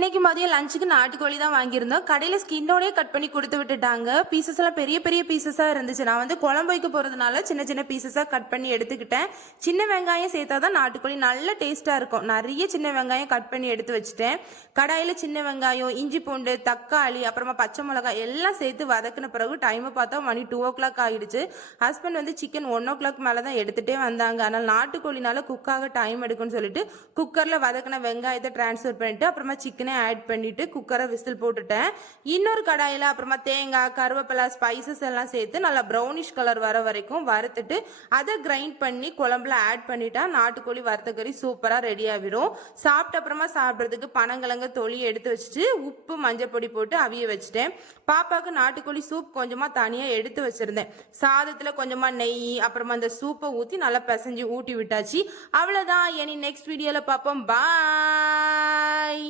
இன்னைக்கு மதியம் லஞ்சுக்கு நாட்டுக்கோழி தான் வாங்கியிருந்தோம். கடையில் ஸ்கின்னோடய கட் பண்ணி கொடுத்து விட்டுட்டாங்க. பீசஸ் எல்லாம் பெரிய பெரிய பீசஸாக இருந்துச்சு. நான் குழம்பு வைக்க போகிறதுனால சின்ன சின்ன பீசஸாக கட் பண்ணி எடுத்துக்கிட்டேன். சின்ன வெங்காயம் சேர்த்தா தான் நாட்டுக்கோழி நல்ல டேஸ்ட்டாக இருக்கும். நிறைய சின்ன வெங்காயம் கட் பண்ணி எடுத்து வச்சுட்டேன். கடாயில் சின்ன வெங்காயம், இஞ்சி பூண்டு, தக்காளி, அப்புறமா பச்சை மிளகாய் எல்லாம் சேர்த்து வதக்கின பிறகு டைமை பார்த்தா மணி 2 o'clock ஆகிடுச்சு. ஹஸ்பண்ட் சிக்கன் 1 o'clock மேலே தான் எடுத்துகிட்டே வந்தாங்க. அதனால் நாட்டுக்கோழினால குக்காக டைம் எடுக்கும்னு சொல்லிட்டு குக்கரில் வதக்கின வெங்காயத்தை டிரான்ஸ்ஃபர் பண்ணிட்டு அப்புறமா சிக்கனை ஆட் பண்ணிட்டு குக்கரை விசில் போட்டுட்டேன். இன்னொரு கடாயில் அப்புறமா தேங்காய், கருவேப்பிலை, ஸ்பைசஸ் எல்லாம் சேர்த்து நல்லா ப்ரௌனிஷ் கலர் வர வரைக்கும் வறுத்துட்டு அதை கிரைண்ட் பண்ணி குழம்புல ஆட் பண்ணிட்டா நாட்டுக்கோழி வறுத்த கறி சூப்பராக ரெடி ஆகிடும். சாப்பிட்ட அப்புறமா சாப்பிட்றதுக்கு பனங்கிழங்கு தொளி எடுத்து வச்சுட்டு உப்பு மஞ்சள் பொடி போட்டு அவிய வச்சுட்டேன். பாப்பாவுக்கு நாட்டுக்கோழி சூப் கொஞ்சமாக தனியாக எடுத்து வச்சுருந்தேன். சாதத்தில் கொஞ்சமாக நெய் அப்புறமா அந்த சூப்பை ஊற்றி நல்லா பிசைஞ்சு ஊட்டி விட்டாச்சு. அவ்வளோதான். இனி நெக்ஸ்ட் வீடியோவில் பார்ப்போம். பாய்.